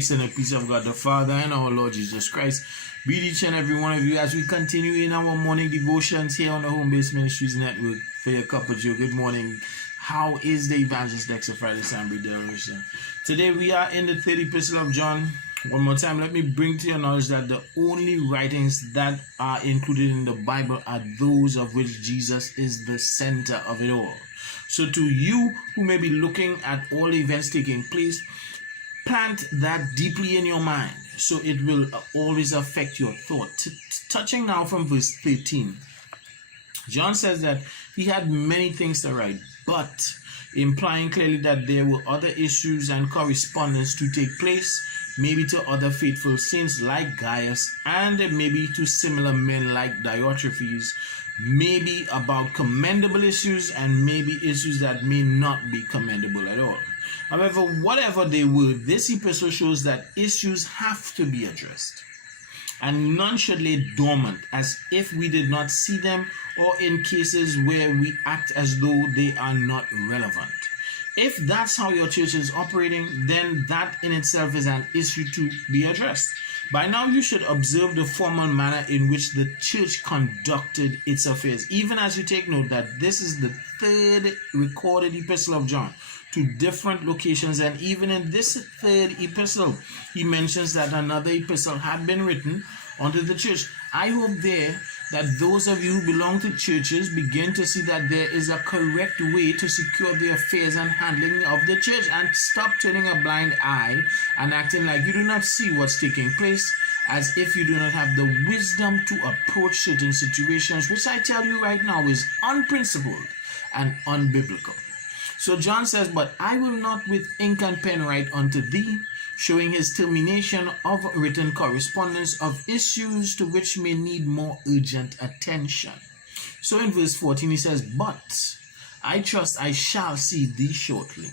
grace and the peace of God the Father and our Lord Jesus Christ be with each and every one of you as we continue in our morning devotions here on the Home Base Ministries Network. For your cup of joe, good morning. How is the evangelist Dexter Friday Sambri Del Rosa? Today we are in the third epistle of John. One more time, let me bring to your knowledge that the only writings that are included in the Bible are those of which Jesus is the center of it all. So to you who may be looking at all events taking place, plant that deeply in your mind so it will always affect your thought. Touching now from verse 13, John says that he had many things to write, but implying clearly that there were other issues and correspondence to take place, maybe to other faithful saints like Gaius, and maybe to similar men like Diotrephes, maybe about commendable issues and maybe issues that may not be commendable at all. However, whatever they were, this epistle shows that issues have to be addressed, and none should lay dormant as if we did not see them, or in cases where we act as though they are not relevant. If that's how your church is operating, then that in itself is an issue to be addressed. By now, you should observe the formal manner in which the church conducted its affairs, even as you take note that this is the third recorded epistle of John to different locations, and even in this third epistle, he mentions that another epistle had been written unto the church. I hope there that those of you who belong to churches begin to see that there is a correct way to secure the affairs and handling of the church, and stop turning a blind eye and acting like you do not see what's taking place, as if you do not have the wisdom to approach certain situations, which I tell you right now is unprincipled and unbiblical. So John says, but I will not with ink and pen write unto thee, showing his termination of written correspondence of issues to which may need more urgent attention. So in verse 14 he says, but I trust I shall see thee shortly,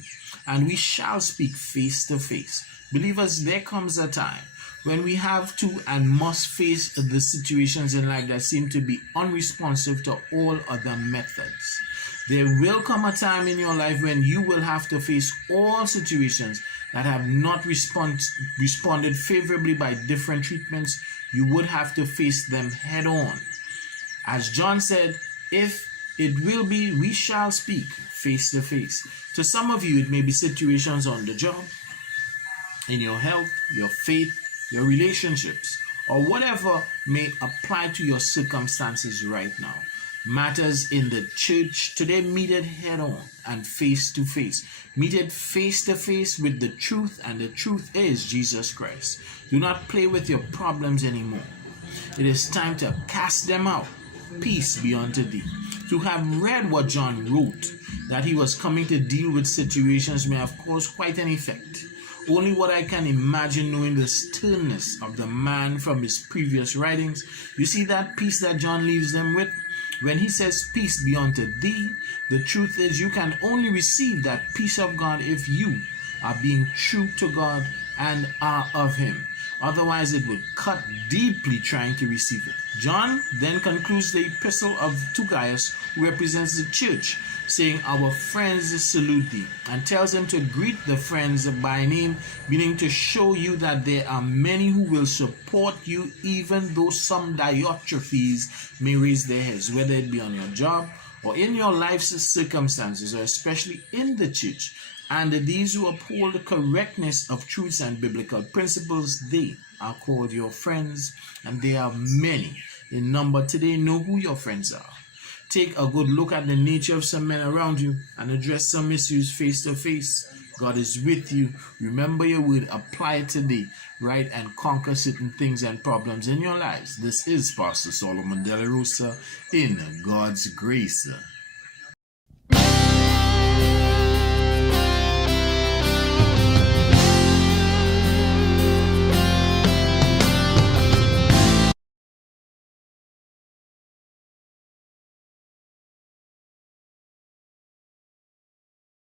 and we shall speak face to face. Believers, there comes a time when we have to and must face the situations in life that seem to be unresponsive to all other methods. There will come a time in your life when you will have to face all situations that have not responded favorably by different treatments. You would have to face them head on. As John said, if it will be, we shall speak face to face. To some of you, it may be situations on the job, in your health, your faith, your relationships, or whatever may apply to your circumstances right now. Matters in the church today, meet it head on and face to face. Meet it face to face with the truth, and the truth is Jesus Christ. Do not play with your problems anymore. It is time to cast them out. Peace be unto thee. To have read what John wrote, that he was coming to deal with situations, may have caused quite an effect. Only what I can imagine, knowing the sternness of the man from his previous writings. You see that peace that John leaves them with? When he says peace be unto thee, the truth is you can only receive that peace of God if you are being true to God and are of him. Otherwise it would cut deeply trying to receive it. John then concludes the epistle to Gaius, who represents the church, saying, our friends salute thee, and tells him to greet the friends by name, meaning to show you that there are many who will support you, even though some Diotrephes may raise their heads, whether it be on your job or in your life's circumstances, or especially in the church. And these who uphold the correctness of truths and biblical principles, they are called your friends, and they are many in number today. Know who your friends are. Take a good look at the nature of some men around you and address some issues face to face. God is with you. Remember your word, apply it today, right, and conquer certain things and problems in your lives. This is Pastor Solomon De La Rosa in God's grace.